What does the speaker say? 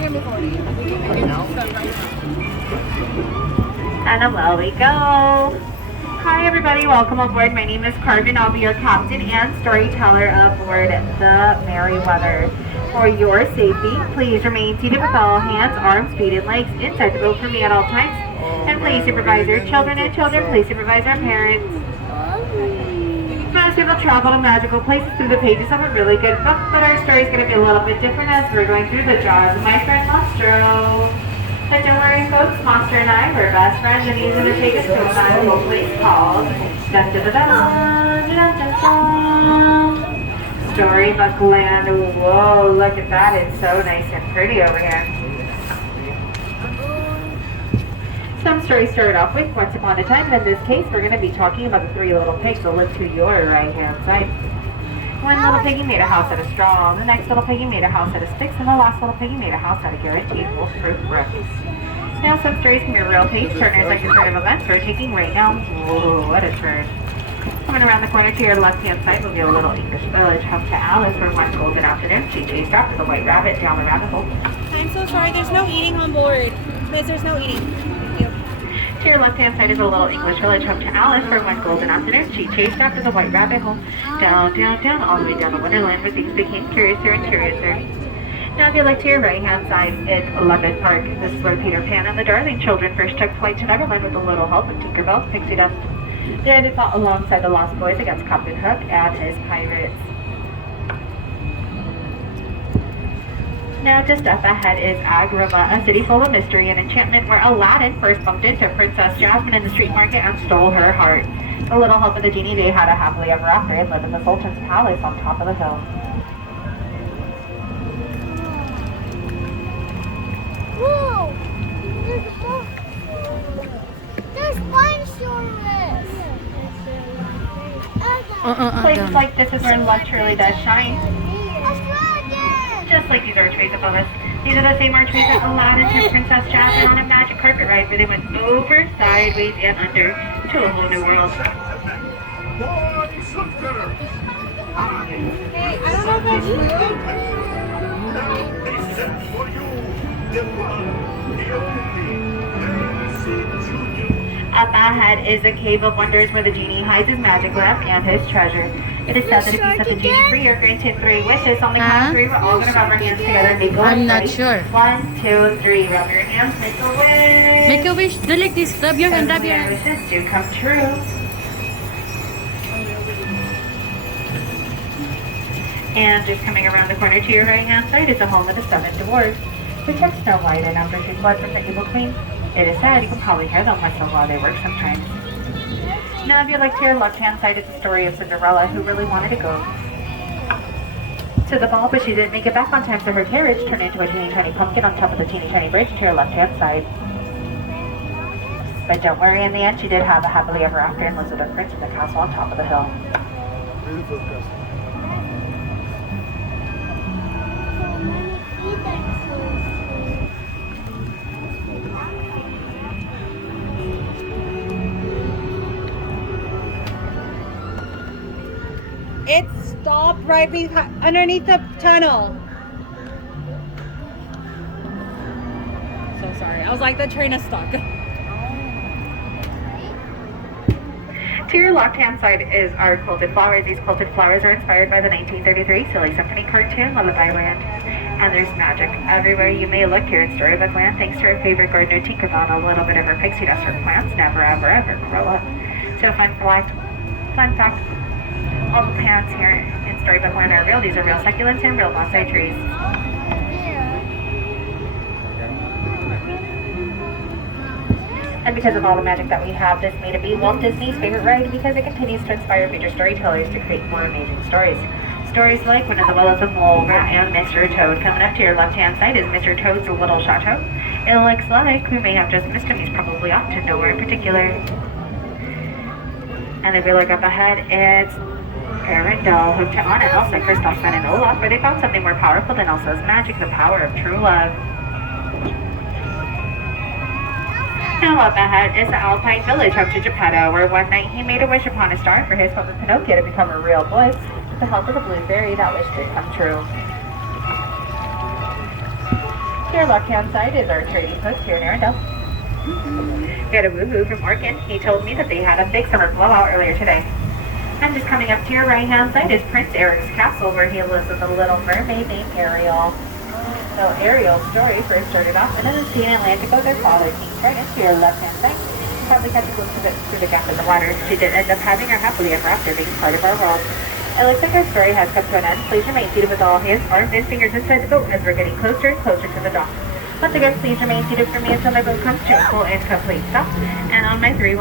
And away we go. Hi everybody, welcome aboard. My name is Carmen. I'll be your captain and storyteller aboard the Merryweather. For your safety, please remain seated with all hands, arms, feet, and legs inside the boat for me at all times. And please supervise your children, and children, please supervise our parents. Most people travel to magical places through the pages of a really good book, but our story is going to be a little bit different as we're going through the jaws of my friend Monstro. But don't worry folks, Monster and I, we're best friends, and he's going to take us to a magical place called Dun Dun Dun Dun Dun Dun Dun. Storybook Land. Whoa, look at that. It's so nice and pretty over here. Some stories started off with once upon a time, and in this case, we're going to be talking about the three little pigs that live to your right-hand side. One little piggy made a house out of straw, the next little piggy made a house out of sticks, and the last little piggy made a house out of guaranteed wolf-proof bricks. Now, some stories can be real page-turners like the turn of events we're taking right now. Whoa, what a turn. Coming around the corner to your left-hand side will be a little English village home to Alice, where one golden afternoon she chased after the white rabbit down the rabbit hole. I'm so sorry, there's no eating on board. Miss, there's no eating. Thank you. To your left-hand side is a little English village home to Alice, where one golden afternoon she chased after the white rabbit hole. Down, down, down, all the way down the Wonderland, where things became curiouser and curiouser. Now, if you look to your right-hand side, it's London Park. This is where Peter Pan and the Darling children first took flight to Neverland with a little help of Tinkerbell's pixie dust. There they fought alongside the Lost Boys against Captain Hook and his pirates. Now just up ahead is Agrabah, a city full of mystery and enchantment where Aladdin first bumped into Princess Jasmine in the street market and stole her heart. With a little help of the genie, they had a happily ever after and lived in the Sultan's palace on top of the hill. Whoa! There's a boat. There's one shore. Places like this is where luck truly does shine. Just like these archways above us. These are the same archways that Aladdin took Princess Jasmine on a magic carpet ride where they went over, sideways, and under to a whole new world. Hey, I don't know if Up ahead is a cave of wonders where the genie hides his magic lamp and his treasure. It is said that if you set the genie free, you're granted 3 wishes. On the count of 3, we're all going to rub our hands together and make a wish. I'm not sure. 1, 2, 3. Rub your hands, make a wish. Make a wish. Do like this. Rub your hand, rub your hand. Wishes do come true. And just coming around the corner to your right-hand side is the home of the 7 dwarves. We took Snow White and after she fled from the evil queen. It is sad, you can probably hear them whistle while they work sometimes. Now if you look to your left-hand side, it's the story of Cinderella, who really wanted to go to the ball, but she didn't make it back on time, so her carriage turned into a teeny tiny pumpkin on top of the teeny tiny bridge to your left-hand side. But don't worry, in the end, she did have a happily ever after and lives with her prince in the castle on top of the hill. Beautiful castle. it stopped right underneath the tunnel. So sorry. I was like, the train is stuck. To your left-hand side is our quilted flowers. These quilted flowers are inspired by the 1933 Silly Symphony cartoon, Lullaby Land. And there's magic everywhere you may look here in Storybook Land, thanks to our favorite gardener Tinkerbell and a little bit of her pixie dust. Her plants never, ever, ever grow up. So fun fact, all the plants here in Storybook Land are real. These are real succulents and real bonsai trees. And because of all the magic that we have, this made it be Walt Disney's favorite ride because it continues to inspire future storytellers to create more amazing stories. Stories like One of the Willows of Mole Rat and Mr. Toad. Coming up to your left-hand side is Mr. Toad's Little Chateau. It looks like we may have just missed him. He's probably off to nowhere in particular. And if we look up ahead, it's Arendelle, home to Anna, Elsa, Kristoff, Sven, and Olaf, where they found something more powerful than Elsa's magic, the power of true love. Now up ahead is the Alpine Village home to Geppetto, where one night he made a wish upon a star for his puppet Pinocchio to become a real boy. With the help of the blue fairy, that wish did come true. To your left-hand side is our trading post here in Arendelle. Got a woohoo from Orkin. He told me that they had a big summer blowout earlier today. And just coming up to your right-hand side is Prince Eric's castle, where he lives with a little mermaid named Ariel. So Ariel's story first started off in the sea in Atlantico, their father King Dragon. To your left-hand side, you probably catch a glimpse of it through the gap in the water. She did end up having her happily ever after being part of our world. It looks like our story has come to an end. Please remain seated with all hands, arms, and fingers inside the boat as we're getting closer and closer to the dock. Once again, please remain seated for me until my boat comes to a full and complete stop. And on my 3,